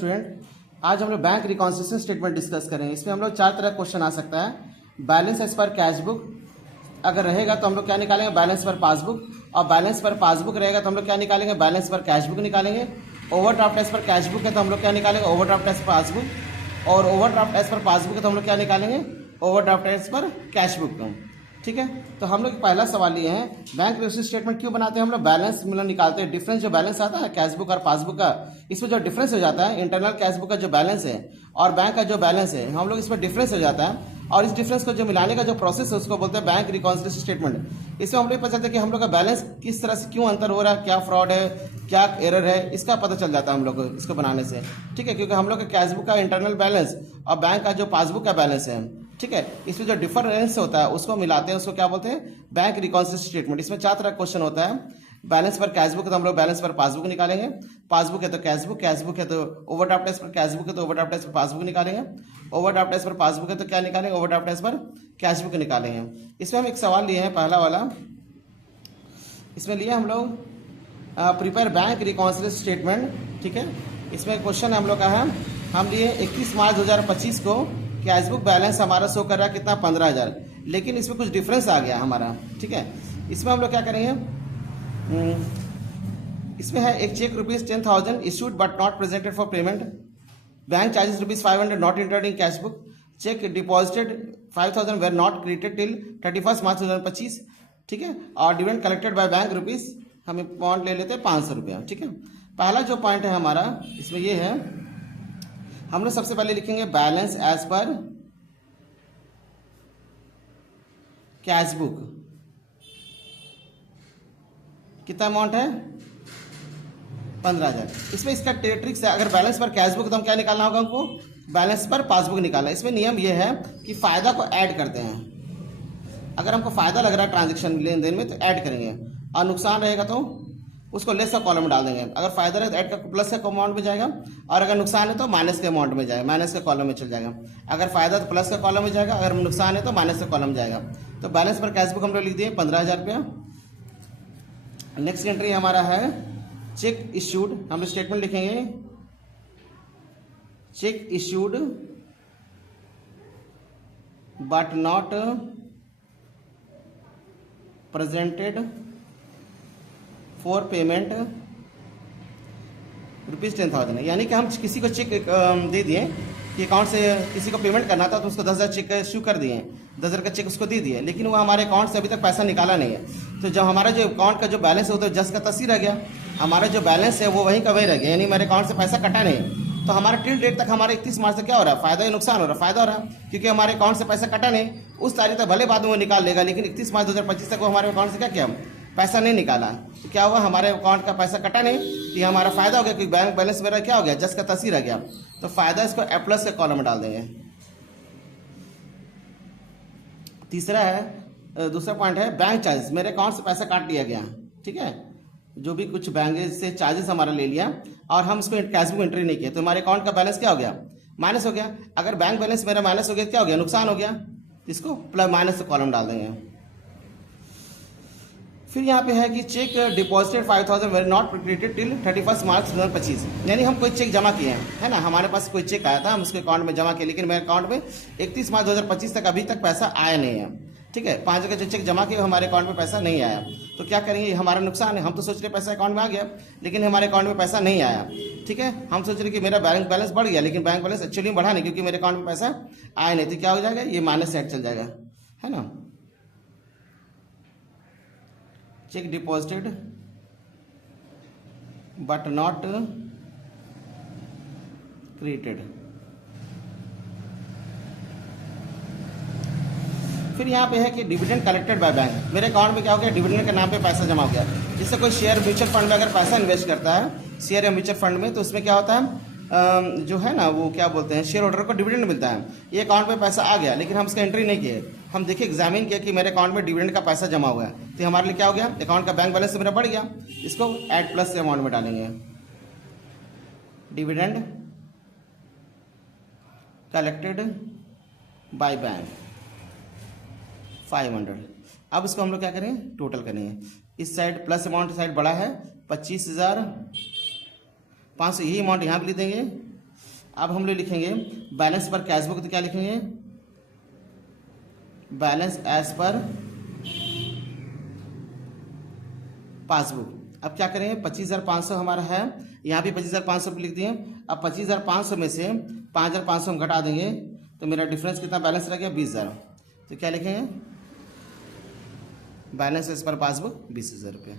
Student, आज हम लोग बैंक रिकॉन्सिलिएशन स्टेटमेंट डिस्कस करेंगे। इसमें हम लोग चार तरह का क्वेश्चन आ सकता है। Balance as per cash book अगर रहेगा तो हम लोग क्या निकालेंगे, बैलेंस पर पासबुक। और बैलेंस पर पासबुक रहेगा तो हम लोग क्या निकालेंगे, बैलेंस पर कैश बुक निकालेंगे। Overdraft as per cash book है तो हम लोग क्या निकालेंगे, ओवरड्राफ्ट एज पर पासबुक। और ओवरड्राफ्ट एज पर पासबुक है तो हम लोग क्या निकालेंगे, overdraft as per cash book. ठीक है, तो हम लोग पहला सवाल लिए हैं, बैंक रिकॉन्सिलिएशन स्टेटमेंट क्यों बनाते हैं हम लोग, बैलेंस मतलब निकालते हैं। डिफरेंस जो बैलेंस आता है कैश बुक और पासबुक का, इसमें जो डिफरेंस हो जाता है, इंटरनल कैश बुक का जो बैलेंस है और बैंक का जो बैलेंस है, हम लोग इसमें डिफरेंस हो जाता है। और इस डिफरेंस को जो मिलाने का जो प्रोसेस है उसको बोलते हैं बैंक रिकॉन्सिलिएशन स्टेटमेंट। इसमें हम लोग पता चलता है कि हम लोग का बैलेंस किस तरह से क्यों अंतर हो रहा है, क्या फ्रॉड है, क्या एरर है, इसका पता चल जाता है हम लोग को इसको बनाने से। ठीक है, क्योंकि हम लोग का कैश बुक का इंटरनल बैलेंस और बैंक का जो पासबुक का बैलेंस है, ठीक है, इसमें जो डिफरेंस होता है उसको मिलाते हैं, उसको क्या बोलते हैं, बैंक रिकॉन्सिलिएशन स्टेटमेंट। इसमें चार तरह का क्वेश्चन होता है। बैलेंस पर कैश बुक है तो हम लोग बैलेंस पर पासबुक निकालेंगे, पासबुक है तो कैश बुक, कैश बुक है तो overdraft as per cash book है तो ओवरड्राफ्ट एज पर पासबुक निकालेंगे, ओवरड्राफ्ट एज पर पासबुक है तो क्या निकालेंगे, overdraft as per cash book निकालेंगे। इसमें हम एक सवाल लिए हैं, पहला वाला इसमें लिए हम लोग प्रिपेयर बैंक रिकॉन्सिलिएशन स्टेटमेंट। ठीक है, इसमें क्वेश्चन हम लोग का है, हम लिए 21 मार्च 2025 को कैश बुक बैलेंस हमारा शो कर रहा है कितना, 15,000, लेकिन इसमें कुछ डिफरेंस आ गया हमारा। ठीक है, इसमें हम लोग क्या करेंगे, इसमें है एक cheque ₹10,000 issued but not presented for payment, bank charges ₹500 not entered in cash book, cheque deposited 5,000 were not credited till 31 March 2025। ठीक है, और dividend collected by bank rupees, हम अमाउंट ले लेते हैं 500 रुपया। ठीक है, पहला जो पॉइंट है हमारा इसमें ये है, हम लोग सबसे पहले लिखेंगे balance as per cash book, कितना अमाउंट है, 15,000। इसमें इसका ट्रिक्स है, अगर बैलेंस पर कैश बुक तो हम क्या निकालना होगा हमको, बैलेंस पर पासबुक निकालना। इसमें नियम यह है कि फायदा को ऐड करते हैं। अगर हमको फायदा लग रहा है ट्रांजेक्शन लेन देन में तो ऐड करेंगे, और नुकसान रहेगा तो उसको लेस का कॉलम में डाल देंगे। अगर फायदा रहे तो ऐड का प्लस का अमाउंट में जाएगा, और अगर नुकसान है तो माइनस के अमाउंट में जाएगा, माइनस के कॉलम में चल जाएगा। अगर फायदा तो प्लस का कॉलम में जाएगा, अगर नुकसान है तो माइनस का कॉलम में जाएगा। तो बैलेंस पर कैश बुक हम लोग लिख दिए 15,000 रुपया। नेक्स्ट एंट्री हमारा है चेक इश्यूड, हम स्टेटमेंट लिखेंगे check issued but not presented for payment ₹10,000। यानी कि हम किसी को चेक दे दिए कि अकाउंट से किसी को पेमेंट करना था तो उसको 10,000 चेक इश्यू कर दिए, 10,000 का चेक उसको दे दिए, लेकिन वो हमारे अकाउंट से अभी तक पैसा निकाला नहीं है। तो जब हमारा जो अकाउंट का जो बैलेंस है वो तो जस्ट का तसी रह गया, हमारा जो बैलेंस है वो वहीं का वहीं रह गया, यानी मेरे अकाउंट से पैसा कटा नहीं। तो हमारा टिल डेट तक हमारे 31 मार्च से क्या हो रहा है, फायदा या नुकसान हो रहा है, फायदा हो रहा है, क्योंकि हमारे अकाउंट से पैसा कटा नहीं। उस तारीख तक भले बाद में वो निकाल लेगा, लेकिन 31 मार्च 2025 तक वो हमारे अकाउंट से क्या किया, पैसा नहीं निकाला। तो क्या हुआ, हमारे अकाउंट का पैसा कटा नहीं, तो हमारा फायदा हो गया, क्योंकि बैंक बैलेंस मेरा क्या हो गया, जस्ट का तसी रह गया। तो फायदा इसको ए प्लस के कॉलम में डाल देंगे। तीसरा है, दूसरा पॉइंट है बैंक चार्जेस, मेरे अकाउंट से पैसा काट लिया गया। ठीक है, जो भी कुछ बैंक से चार्जेस हमारा ले लिया और हम उसको कैश बुक एंट्री नहीं किया, तो हमारे अकाउंट का बैलेंस क्या हो गया, माइनस हो गया। अगर बैंक बैलेंस मेरा माइनस हो गया क्या हो गया, नुकसान हो गया, इसको प्लस माइनस से कॉलम डाल देंगे। फिर यहाँ पे है कि check deposited 5,000 were not credited till 31 March 2025, यानी हम कोई चेक जमा किए हैं, है ना, हमारे पास कोई चेक आया था, हम उसके अकाउंट में जमा किए, लेकिन मेरे अकाउंट में 31 मार्च 2025 तक अभी तक पैसा आया नहीं है। ठीक है, 5 जगह जो चेक जमा किए हमारे अकाउंट में पैसा नहीं आया, तो क्या करेंगे, हमारा नुकसान है। हम तो सोच रहे पैसा अकाउंट में आ गया, लेकिन हमारे अकाउंट में पैसा नहीं आया। ठीक है, हम सोच रहे कि मेरा बैंक बैलेंस बढ़ गया, लेकिन बैंक बैलेंस एक्चुअली बढ़ा नहीं, क्योंकि मेरे अकाउंट में पैसा आया नहीं। तो क्या हो जाएगा, ये माइनस साइड चल जाएगा, है ना। Check deposited but not credited. फिर यहाँ पे है कि डिविडेंड कलेक्टेड बाय बैंक, मेरे अकाउंट में क्या हो गया, डिविडेंड के नाम पे पैसा जमा हो गया। जिससे कोई शेयर म्यूचुअल फंड में अगर पैसा इन्वेस्ट करता है, शेयर या म्यूचुअल फंड में, तो उसमें क्या होता है, जो है ना वो क्या बोलते हैं, शेयर होल्डर को डिविडेंड मिलता है। ये अकाउंट में पैसा आ गया, लेकिन हम उसका एंट्री नहीं किए, हम देखिए एग्जामिन किया कि मेरे अकाउंट में डिविडेंड का पैसा जमा हुआ है, तो हमारे लिए क्या हो गया, अकाउंट का बैंक बैलेंस मेरा बढ़ गया, इसको ऐड प्लस के अमाउंट में डालेंगे। Dividend collected by bank 500। अब इसको हम लोग क्या करें, टोटल करेंगे। इस साइड प्लस अमाउंट साइड बड़ा है 25,500, यही अमाउंट यहाँ भी लिख देंगे अब हम लोग लिखेंगे बैलेंस पर कैश बुक, तो क्या लिखेंगे, बैलेंस एज पर पासबुक। अब क्या करेंगे, 25,500 हमारा है, यहाँ भी 25,500 लिख दिए। अब 25,500 में से 5,500 हम घटा देंगे तो मेरा डिफरेंस कितना बैलेंस रह गया, 20,000। तो क्या लिखेंगे, बैलेंस एज पर पासबुक 20,000 रुपये।